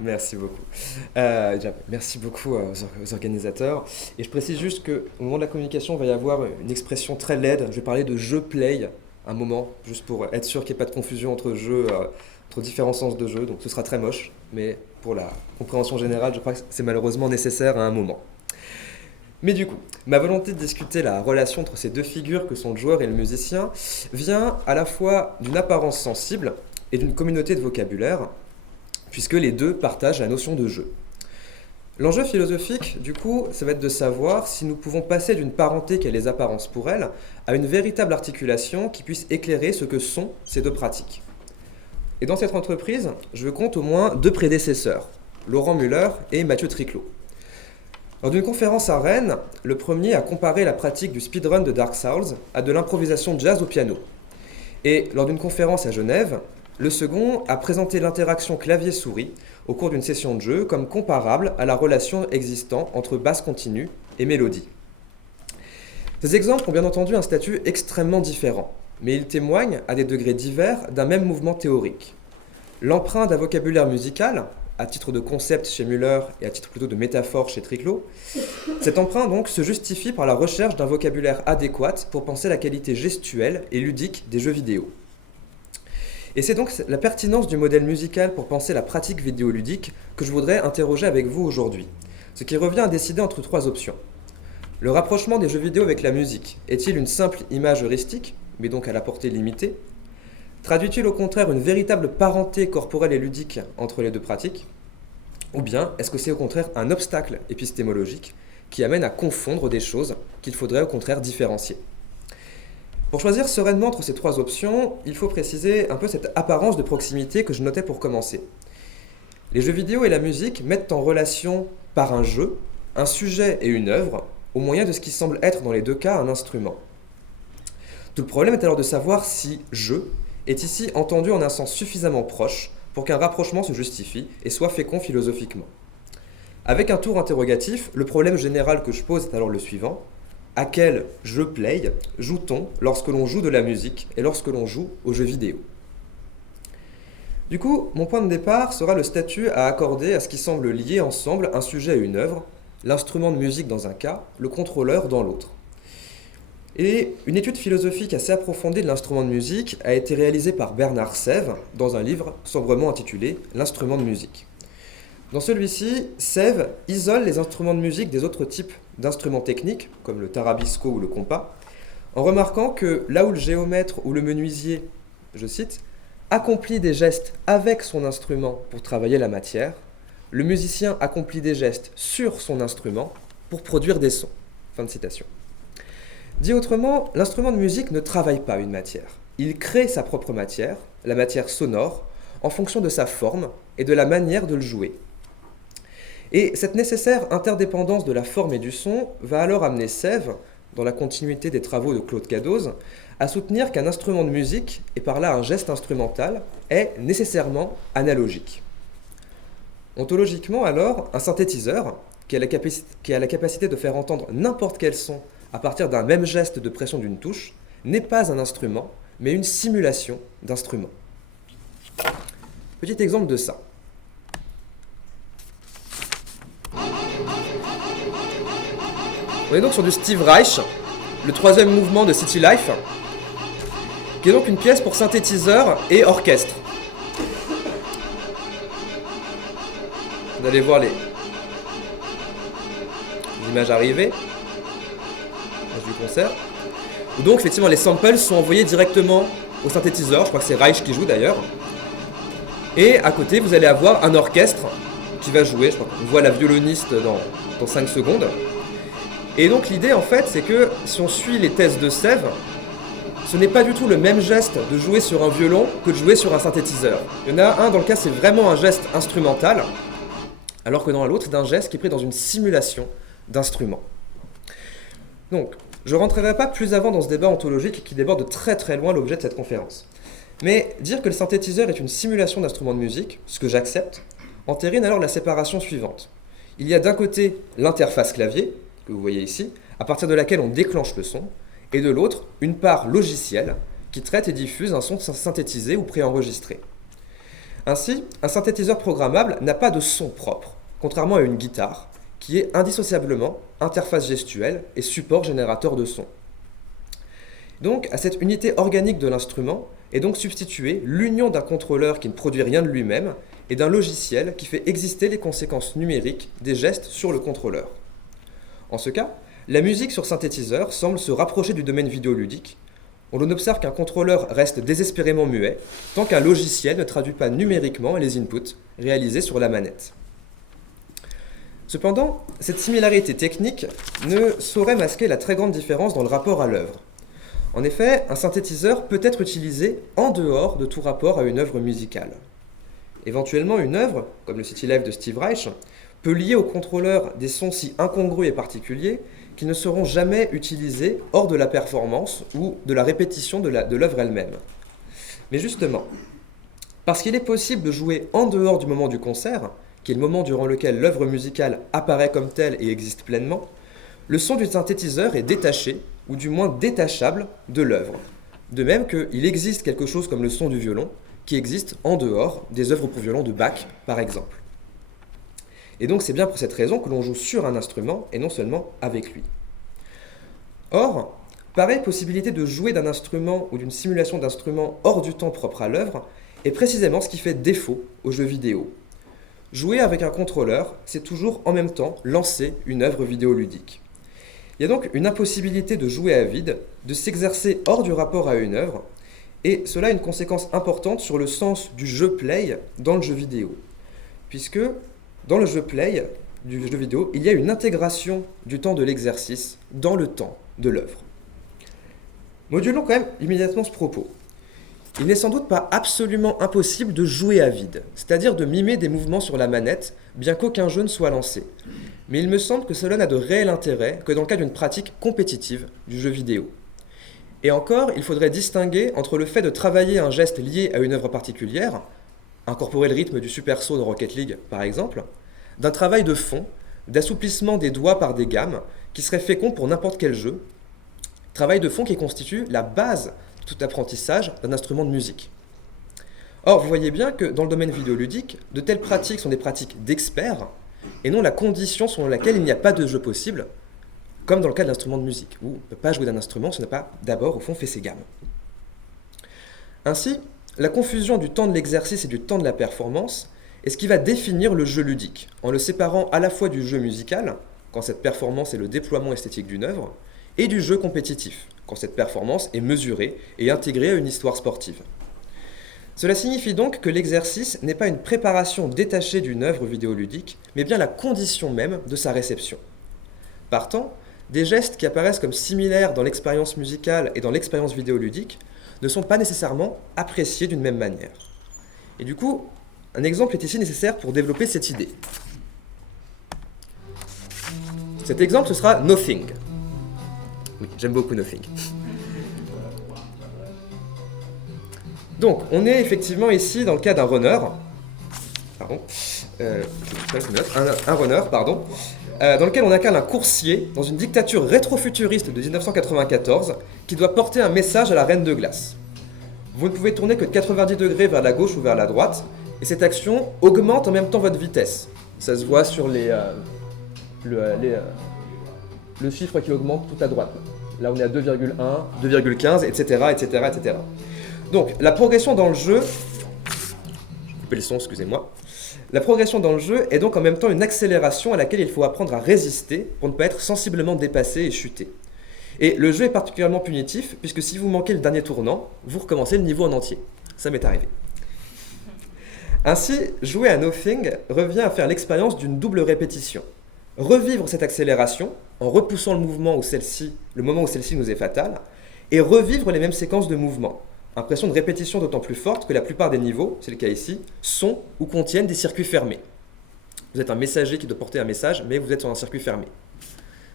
Merci beaucoup. Déjà, merci beaucoup aux organisateurs. Et je précise juste qu'au moment de la communication, il va y avoir une expression très laide. Je vais parler de jeu play un moment, juste pour être sûr qu'il n'y ait pas de confusion entre jeu, entre différents sens de jeu. Donc ce sera très moche, mais pour la compréhension générale, je crois que c'est malheureusement nécessaire à un moment. Mais du coup, ma volonté de discuter la relation entre ces deux figures que sont le joueur et le musicien vient à la fois d'une apparence sensible et d'une communauté de vocabulaire, puisque les deux partagent la notion de jeu. L'enjeu philosophique, du coup, ça va être de savoir si nous pouvons passer d'une parenté qui a les apparences pour elle à une véritable articulation qui puisse éclairer ce que sont ces deux pratiques. Et dans cette entreprise, je compte au moins deux prédécesseurs, Laurent Muller et Mathieu Triclot. Lors d'une conférence à Rennes, le premier a comparé la pratique du speedrun de Dark Souls à de l'improvisation jazz au piano. Et lors d'une conférence à Genève, le second a présenté l'interaction clavier-souris au cours d'une session de jeu comme comparable à la relation existant entre basse continue et mélodie. Ces exemples ont bien entendu un statut extrêmement différent, mais ils témoignent à des degrés divers d'un même mouvement théorique. L'emprunt d'un vocabulaire musical, à titre de concept chez Müller et à titre plutôt de métaphore chez Triclot, cet emprunt donc se justifie par la recherche d'un vocabulaire adéquat pour penser la qualité gestuelle et ludique des jeux vidéo. Et c'est donc la pertinence du modèle musical pour penser la pratique vidéoludique que je voudrais interroger avec vous aujourd'hui. Ce qui revient à décider entre trois options. Le rapprochement des jeux vidéo avec la musique est-il une simple image heuristique, mais donc à la portée limitée? Traduit-il au contraire une véritable parenté corporelle et ludique entre les deux pratiques? Ou bien est-ce que c'est au contraire un obstacle épistémologique qui amène à confondre des choses qu'il faudrait au contraire différencier? Pour choisir sereinement entre ces trois options, il faut préciser un peu cette apparence de proximité que je notais pour commencer. Les jeux vidéo et la musique mettent en relation par un jeu, un sujet et une œuvre, au moyen de ce qui semble être dans les deux cas un instrument. Tout le problème est alors de savoir si jeu est ici entendu en un sens suffisamment proche pour qu'un rapprochement se justifie et soit fécond philosophiquement. Avec un tour interrogatif, le problème général que je pose est alors le suivant. À quel jeu play joue-t-on lorsque l'on joue de la musique et lorsque l'on joue aux jeux vidéo? Du coup, mon point de départ sera le statut à accorder à ce qui semble lier ensemble un sujet et une œuvre, l'instrument de musique dans un cas, le contrôleur dans l'autre. Et une étude philosophique assez approfondie de l'instrument de musique a été réalisée par Bernard Sève dans un livre sobrement intitulé L'instrument de musique. Dans celui-ci, Sève isole les instruments de musique des autres types d'instruments techniques, comme le tarabisco ou le compas, en remarquant que là où le géomètre ou le menuisier, je cite, accomplit des gestes avec son instrument pour travailler la matière, le musicien accomplit des gestes sur son instrument pour produire des sons. Fin de citation. Dit autrement, l'instrument de musique ne travaille pas une matière. Il crée sa propre matière, la matière sonore, en fonction de sa forme et de la manière de le jouer. Et cette nécessaire interdépendance de la forme et du son va alors amener Sève, dans la continuité des travaux de Claude Cadoz, à soutenir qu'un instrument de musique, et par là un geste instrumental, est nécessairement analogique. Ontologiquement alors, un synthétiseur, qui a la capacité de faire entendre n'importe quel son à partir d'un même geste de pression d'une touche, n'est pas un instrument, mais une simulation d'instrument. Petit exemple de ça. On est donc sur du Steve Reich, le troisième mouvement de City Life, qui est donc une pièce pour synthétiseur et orchestre. Vous allez voir les images arriver, du concert, où donc effectivement les samples sont envoyés directement au synthétiseur, je crois que c'est Reich qui joue d'ailleurs, et à côté vous allez avoir un orchestre qui va jouer, je crois qu'on voit la violoniste dans 5 secondes. Et donc l'idée en fait c'est que si on suit les thèses de Sève, ce n'est pas du tout le même geste de jouer sur un violon que de jouer sur un synthétiseur. Il y en a un dans le cas c'est vraiment un geste instrumental, alors que dans l'autre c'est un geste qui est pris dans une simulation d'instrument. Donc, je ne rentrerai pas plus avant dans ce débat ontologique qui déborde de très très loin l'objet de cette conférence. Mais dire que le synthétiseur est une simulation d'instrument de musique, ce que j'accepte, entérine alors la séparation suivante. Il y a d'un côté l'interface clavier, que vous voyez ici, à partir de laquelle on déclenche le son, et de l'autre, une part logicielle qui traite et diffuse un son synthétisé ou préenregistré. Ainsi, un synthétiseur programmable n'a pas de son propre, contrairement à une guitare, qui est indissociablement interface gestuelle et support générateur de son. Donc, à cette unité organique de l'instrument est donc substituée l'union d'un contrôleur qui ne produit rien de lui-même et d'un logiciel qui fait exister les conséquences numériques des gestes sur le contrôleur. En ce cas, la musique sur synthétiseur semble se rapprocher du domaine vidéoludique. On observe qu'un contrôleur reste désespérément muet tant qu'un logiciel ne traduit pas numériquement les inputs réalisés sur la manette. Cependant, cette similarité technique ne saurait masquer la très grande différence dans le rapport à l'œuvre. En effet, un synthétiseur peut être utilisé en dehors de tout rapport à une œuvre musicale. Éventuellement, une œuvre, comme le City Life de Steve Reich, peut lier au contrôleur des sons si incongrus et particuliers qu'ils ne seront jamais utilisés hors de la performance ou de la répétition de l'œuvre elle-même. Mais justement, parce qu'il est possible de jouer en dehors du moment du concert, qui est le moment durant lequel l'œuvre musicale apparaît comme telle et existe pleinement, le son du synthétiseur est détaché, ou du moins détachable, de l'œuvre. De même qu'il existe quelque chose comme le son du violon, qui existe en dehors des œuvres pour violon de Bach, par exemple. Et donc c'est bien pour cette raison que l'on joue sur un instrument et non seulement avec lui. Or, pareille possibilité de jouer d'un instrument ou d'une simulation d'instrument hors du temps propre à l'œuvre est précisément ce qui fait défaut aux jeux vidéo. Jouer avec un contrôleur, c'est toujours en même temps lancer une œuvre vidéoludique. Il y a donc une impossibilité de jouer à vide, de s'exercer hors du rapport à une œuvre, et cela a une conséquence importante sur le sens du jeu play dans le jeu vidéo. Puisque dans le jeu play du jeu vidéo, il y a une intégration du temps de l'exercice dans le temps de l'œuvre. Modulons quand même immédiatement ce propos. Il n'est sans doute pas absolument impossible de jouer à vide, c'est-à-dire de mimer des mouvements sur la manette, bien qu'aucun jeu ne soit lancé. Mais il me semble que cela n'a de réel intérêt que dans le cas d'une pratique compétitive du jeu vidéo. Et encore, il faudrait distinguer entre le fait de travailler un geste lié à une œuvre particulière, incorporer le rythme du super saut dans Rocket League par exemple, d'un travail de fond, d'assouplissement des doigts par des gammes, qui serait fécond pour n'importe quel jeu, travail de fond qui constitue la base de tout apprentissage d'un instrument de musique. Or, vous voyez bien que dans le domaine vidéoludique, de telles pratiques sont des pratiques d'experts, et non la condition selon laquelle il n'y a pas de jeu possible, comme dans le cas de l'instrument de musique, où on ne peut pas jouer d'un instrument si on n'a pas d'abord, au fond, fait ses gammes. Ainsi, la confusion du temps de l'exercice et du temps de la performance est ce qui va définir le jeu ludique, en le séparant à la fois du jeu musical, quand cette performance est le déploiement esthétique d'une œuvre, et du jeu compétitif, quand cette performance est mesurée et intégrée à une histoire sportive. Cela signifie donc que l'exercice n'est pas une préparation détachée d'une œuvre vidéoludique, mais bien la condition même de sa réception. Partant, des gestes qui apparaissent comme similaires dans l'expérience musicale et dans l'expérience vidéoludique ne sont pas nécessairement appréciés d'une même manière. Et du coup, un exemple est ici nécessaire pour développer cette idée. Cet exemple, ce sera Nothing. Oui, j'aime beaucoup Nothing. Donc, on est effectivement ici dans le cas d'un runner. Pardon. Un runner, pardon. Dans lequel on incarne un coursier dans une dictature rétro-futuriste de 1994 qui doit porter un message à la Reine de Glace. Vous ne pouvez tourner que de 90 degrés vers la gauche ou vers la droite, et cette action augmente en même temps votre vitesse. Ça se voit sur le chiffre qui augmente tout à droite. Là, on est à 2,1, 2,15, etc., etc., etc. Donc, la progression dans le jeu... Je vais couper le son, excusez-moi. La progression dans le jeu est donc en même temps une accélération à laquelle il faut apprendre à résister pour ne pas être sensiblement dépassé et chuter. Et le jeu est particulièrement punitif, puisque si vous manquez le dernier tournant, vous recommencez le niveau en entier. Ça m'est arrivé. Ainsi, jouer à Nothing revient à faire l'expérience d'une double répétition. Revivre cette accélération, en repoussant le moment où celle-ci nous est fatale, et revivre les mêmes séquences de mouvements. Impression de répétition d'autant plus forte que la plupart des niveaux, c'est le cas ici, sont ou contiennent des circuits fermés. Vous êtes un messager qui doit porter un message, mais vous êtes sur un circuit fermé.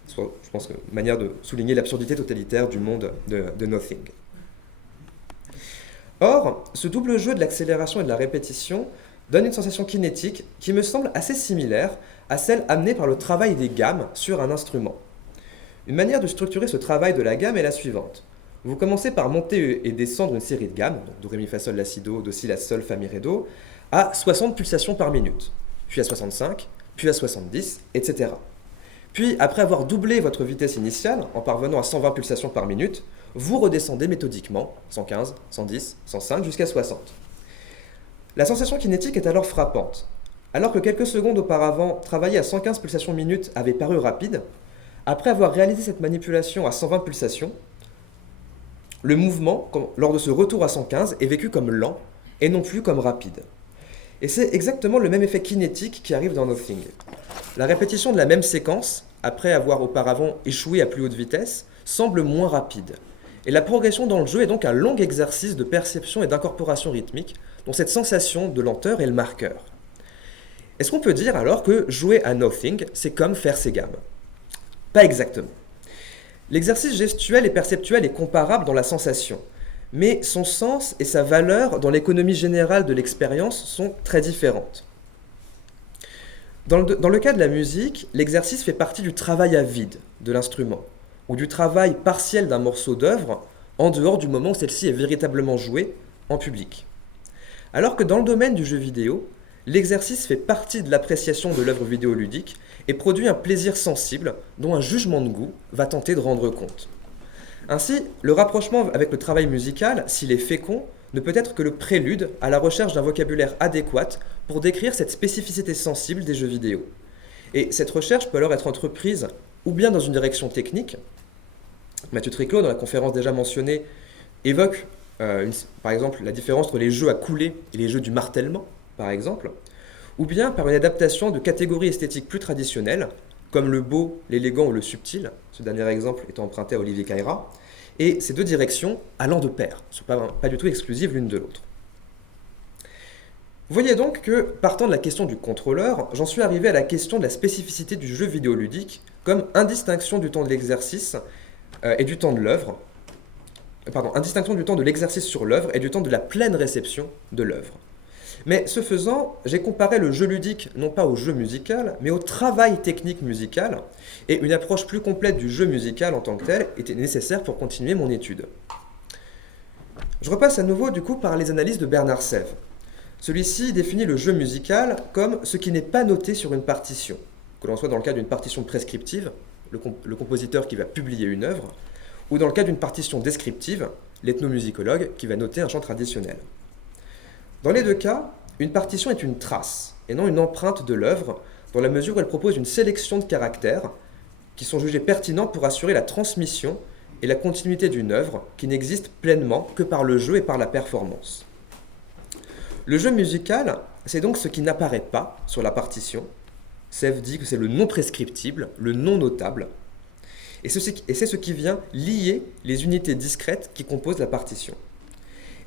Je pense que une manière de souligner l'absurdité totalitaire du monde de Nothing. Or, ce double jeu de l'accélération et de la répétition donne une sensation kinétique qui me semble assez similaire à celle amenée par le travail des gammes sur un instrument. Une manière de structurer ce travail de la gamme est la suivante. Vous commencez par monter et descendre une série de gammes, donc do, ré, mi, fa, sol, la, si, do, si, la, sol, fa, mi, ré, do, à 60 pulsations par minute, puis à 65, puis à 70, etc. Puis, après avoir doublé votre vitesse initiale, en parvenant à 120 pulsations par minute, vous redescendez méthodiquement, 115, 110, 105, jusqu'à 60. La sensation kinétique est alors frappante. Alors que quelques secondes auparavant, travailler à 115 pulsations minute avait paru rapide, après avoir réalisé cette manipulation à 120 pulsations, le mouvement, lors de ce retour à 115, est vécu comme lent et non plus comme rapide. Et c'est exactement le même effet kinétique qui arrive dans Nothing. La répétition de la même séquence, après avoir auparavant échoué à plus haute vitesse, semble moins rapide. Et la progression dans le jeu est donc un long exercice de perception et d'incorporation rythmique, dont cette sensation de lenteur est le marqueur. Est-ce qu'on peut dire alors que jouer à Nothing, c'est comme faire ses gammes? Pas exactement. L'exercice gestuel et perceptuel est comparable dans la sensation, mais son sens et sa valeur dans l'économie générale de l'expérience sont très différentes. Dans le cas de la musique, l'exercice fait partie du travail à vide de l'instrument, ou du travail partiel d'un morceau d'œuvre en dehors du moment où celle-ci est véritablement jouée en public. Alors que dans le domaine du jeu vidéo, l'exercice fait partie de l'appréciation de l'œuvre vidéoludique et produit un plaisir sensible dont un jugement de goût va tenter de rendre compte. Ainsi, le rapprochement avec le travail musical, s'il est fécond, ne peut être que le prélude à la recherche d'un vocabulaire adéquat pour décrire cette spécificité sensible des jeux vidéo. Et cette recherche peut alors être entreprise ou bien dans une direction technique. Mathieu Triclot, dans la conférence déjà mentionnée, évoque par exemple la différence entre les jeux à couler et les jeux du martèlement, par exemple, ou bien par une adaptation de catégories esthétiques plus traditionnelles, comme le beau, l'élégant ou le subtil, ce dernier exemple étant emprunté à Olivier Caïra, et ces deux directions allant de pair, ne sont pas du tout exclusives l'une de l'autre. Vous voyez donc que, partant de la question du contrôleur, j'en suis arrivé à la question de la spécificité du jeu vidéoludique comme indistinction du temps de l'exercice et du temps de l'œuvre, indistinction du temps de l'exercice sur l'œuvre et du temps de la pleine réception de l'œuvre. Mais ce faisant, j'ai comparé le jeu ludique non pas au jeu musical, mais au travail technique musical, et une approche plus complète du jeu musical en tant que tel était nécessaire pour continuer mon étude. Je repasse à nouveau du coup par les analyses de Bernard Sèvres. Celui-ci définit le jeu musical comme ce qui n'est pas noté sur une partition, que l'on soit dans le cas d'une partition prescriptive, le compositeur qui va publier une œuvre, ou dans le cas d'une partition descriptive, l'ethnomusicologue qui va noter un chant traditionnel. Dans les deux cas, une partition est une trace, et non une empreinte de l'œuvre, dans la mesure où elle propose une sélection de caractères qui sont jugés pertinents pour assurer la transmission et la continuité d'une œuvre qui n'existe pleinement que par le jeu et par la performance. Le jeu musical, c'est donc ce qui n'apparaît pas sur la partition. Sèvres dit que c'est le non prescriptible, le non notable, et c'est ce qui vient lier les unités discrètes qui composent la partition.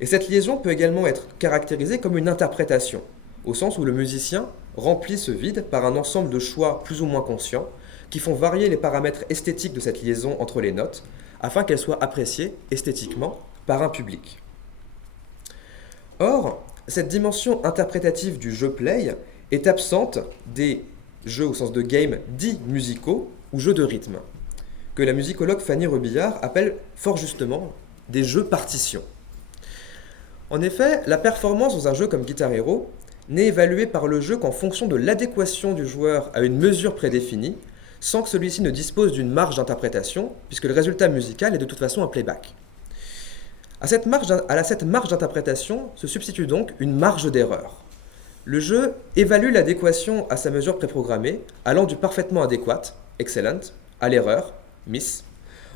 Et cette liaison peut également être caractérisée comme une interprétation, au sens où le musicien remplit ce vide par un ensemble de choix plus ou moins conscients qui font varier les paramètres esthétiques de cette liaison entre les notes, afin qu'elle soit appréciée esthétiquement par un public. Or, cette dimension interprétative du jeu play est absente des jeux au sens de game dits musicaux ou jeux de rythme, que la musicologue Fanny Robillard appelle fort justement des jeux partitions. En effet, la performance dans un jeu comme Guitar Hero n'est évaluée par le jeu qu'en fonction de l'adéquation du joueur à une mesure prédéfinie, sans que celui-ci ne dispose d'une marge d'interprétation, puisque le résultat musical est de toute façon un playback. À cette marge d'interprétation se substitue donc une marge d'erreur. Le jeu évalue l'adéquation à sa mesure préprogrammée, allant du parfaitement adéquat, excellent, à l'erreur, miss,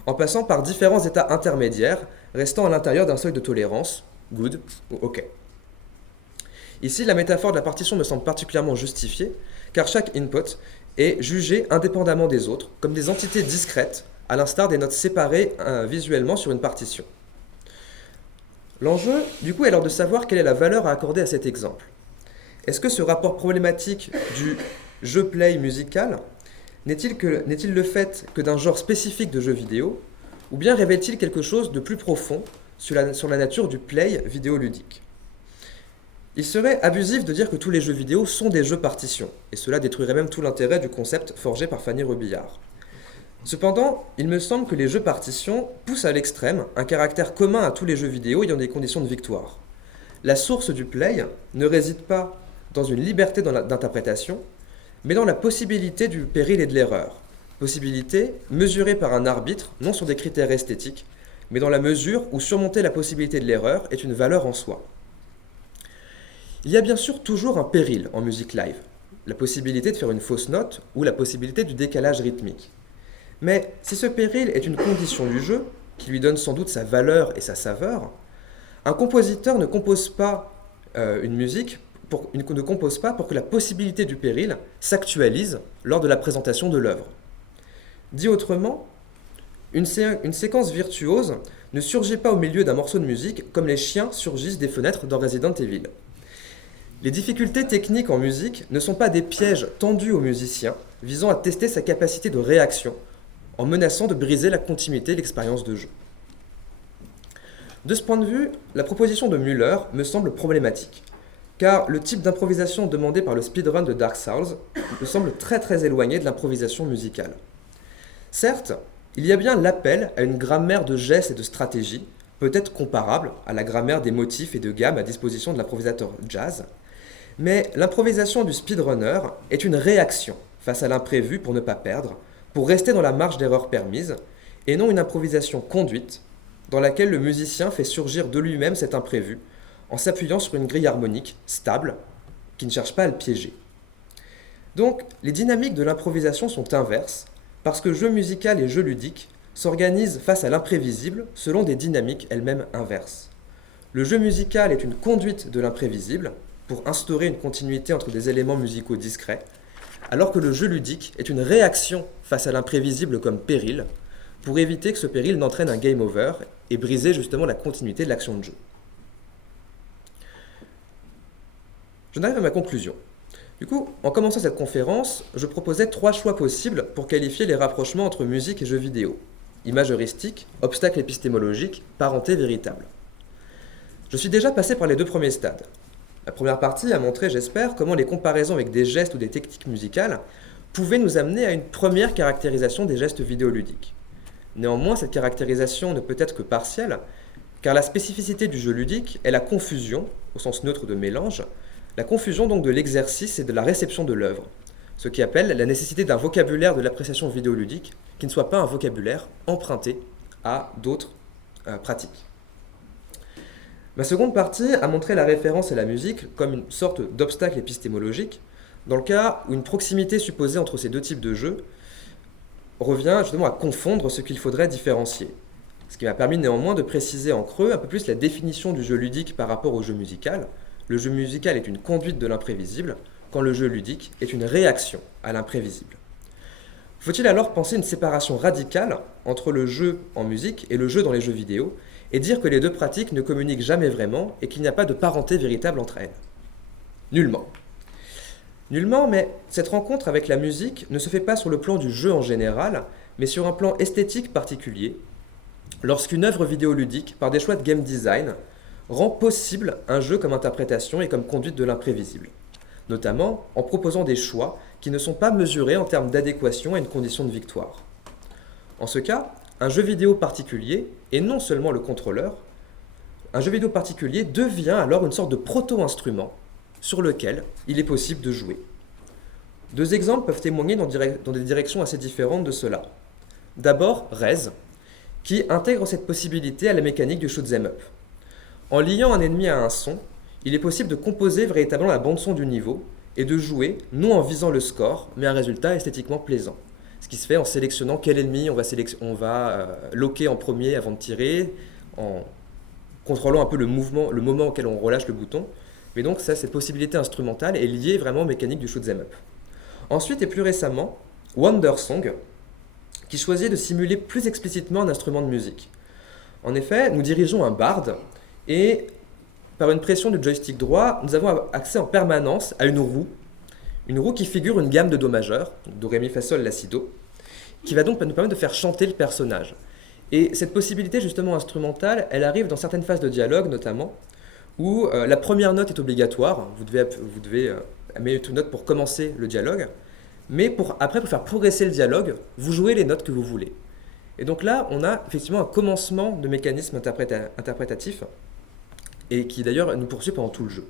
en passant par différents états intermédiaires, restant à l'intérieur d'un seuil de tolérance, good ou ok. Ici, la métaphore de la partition me semble particulièrement justifiée, car chaque input est jugé indépendamment des autres, comme des entités discrètes, à l'instar des notes séparées visuellement sur une partition. L'enjeu, du coup, est alors de savoir quelle est la valeur à accorder à cet exemple. Est-ce que ce rapport problématique du jeu play musical n'est-il le fait que d'un genre spécifique de jeu vidéo, ou bien révèle-t-il quelque chose de plus profond sur la nature du play vidéoludique? Il serait abusif de dire que tous les jeux vidéo sont des jeux partitions, et cela détruirait même tout l'intérêt du concept forgé par Fanny Robillard. Cependant, il me semble que les jeux partitions poussent à l'extrême un caractère commun à tous les jeux vidéo ayant des conditions de victoire. la source du play ne réside pas dans une liberté d'interprétation, mais dans la possibilité du péril et de l'erreur. Possibilité mesurée par un arbitre, non sur des critères esthétiques, mais dans la mesure où surmonter la possibilité de l'erreur est une valeur en soi. Il y a bien sûr toujours un péril en musique live, la possibilité de faire une fausse note ou la possibilité du décalage rythmique. Mais si ce péril est une condition du jeu, qui lui donne sans doute sa valeur et sa saveur, un compositeur ne compose pas une musique ne compose pas pour que la possibilité du péril s'actualise lors de la présentation de l'œuvre. Dit autrement, une séquence virtuose ne surgit pas au milieu d'un morceau de musique comme les chiens surgissent des fenêtres dans Resident Evil. Les difficultés techniques en musique ne sont pas des pièges tendus au musicien visant à tester sa capacité de réaction en menaçant de briser la continuité de l'expérience de jeu. De ce point de vue, la proposition de Müller me semble problématique, car le type d'improvisation demandé par le speedrun de Dark Souls me semble très éloigné de l'improvisation musicale. Certes, il y a bien l'appel à une grammaire de gestes et de stratégies, peut-être comparable à la grammaire des motifs et de gamme à disposition de l'improvisateur jazz, mais l'improvisation du speedrunner est une réaction face à l'imprévu pour ne pas perdre, pour rester dans la marge d'erreur permise, et non une improvisation conduite, dans laquelle le musicien fait surgir de lui-même cet imprévu, en s'appuyant sur une grille harmonique stable, qui ne cherche pas à le piéger. Donc, les dynamiques de l'improvisation sont inverses, parce que jeu musical et jeu ludique s'organisent face à l'imprévisible selon des dynamiques elles-mêmes inverses. Le jeu musical est une conduite de l'imprévisible, pour instaurer une continuité entre des éléments musicaux discrets, alors que le jeu ludique est une réaction face à l'imprévisible comme péril, pour éviter que ce péril n'entraîne un game over et briser justement la continuité de l'action de jeu. J'en arrive à ma conclusion. Du coup, en commençant cette conférence, je proposais 3 choix possibles pour qualifier les rapprochements entre musique et jeux vidéo. Image heuristique, obstacle épistémologique, parenté véritable. Je suis déjà passé par les 2 premiers stades. La première partie a montré, j'espère, comment les comparaisons avec des gestes ou des techniques musicales pouvaient nous amener à une première caractérisation des gestes vidéoludiques. Néanmoins, cette caractérisation ne peut être que partielle, car la spécificité du jeu ludique est la confusion, au sens neutre de mélange, la confusion donc de l'exercice et de la réception de l'œuvre, ce qui appelle la nécessité d'un vocabulaire de l'appréciation vidéoludique qui ne soit pas un vocabulaire emprunté à d'autres pratiques. Ma seconde partie a montré la référence à la musique comme une sorte d'obstacle épistémologique, dans le cas où une proximité supposée entre ces 2 types de jeux revient justement à confondre ce qu'il faudrait différencier. Ce qui m'a permis néanmoins de préciser en creux un peu plus la définition du jeu ludique par rapport au jeu musical. Le jeu musical est une conduite de l'imprévisible, quand le jeu ludique est une réaction à l'imprévisible. Faut-il alors penser une séparation radicale entre le jeu en musique et le jeu dans les jeux vidéo, et dire que les 2 pratiques ne communiquent jamais vraiment et qu'il n'y a pas de parenté véritable entre elles? Nullement. Nullement, mais cette rencontre avec la musique ne se fait pas sur le plan du jeu en général, mais sur un plan esthétique particulier, lorsqu'une œuvre vidéoludique, par des choix de game design, rend possible un jeu comme interprétation et comme conduite de l'imprévisible, notamment en proposant des choix qui ne sont pas mesurés en termes d'adéquation à une condition de victoire. En ce cas, un jeu vidéo particulier, et non seulement le contrôleur, un jeu vidéo particulier devient alors une sorte de proto-instrument sur lequel il est possible de jouer. 2 exemples peuvent témoigner dans des directions assez différentes de cela. D'abord, Rez, qui intègre cette possibilité à la mécanique du shoot'em up. En liant un ennemi à un son, il est possible de composer véritablement la bande-son du niveau et de jouer, non en visant le score, mais un résultat esthétiquement plaisant. Ce qui se fait en sélectionnant quel ennemi on va loquer en premier avant de tirer, en contrôlant un peu le moment auquel on relâche le bouton. Mais donc cette possibilité instrumentale est liée vraiment aux mécaniques du shoot'em up. Ensuite et plus récemment, Wandersong, qui choisit de simuler plus explicitement un instrument de musique. En effet, nous dirigeons un barde et par une pression du joystick droit, nous avons accès en permanence à une roue qui figure une gamme de do majeur, do, ré, mi, fa, sol, la, si, do, qui va donc nous permettre de faire chanter le personnage. Et cette possibilité justement instrumentale, elle arrive dans certaines phases de dialogue notamment, où la première note est obligatoire, vous devez mettre une note pour commencer le dialogue, mais après, pour faire progresser le dialogue, vous jouez les notes que vous voulez. Et donc là, on a effectivement un commencement de mécanisme interprétatif et qui d'ailleurs nous poursuit pendant tout le jeu.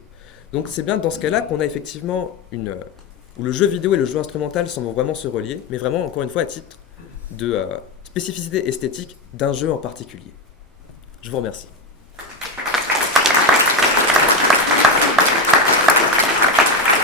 Donc c'est bien dans ce cas-là qu'on a effectivement où le jeu vidéo et le jeu instrumental semblent vraiment se relier, mais vraiment encore une fois à titre de spécificité esthétique d'un jeu en particulier. Je vous remercie.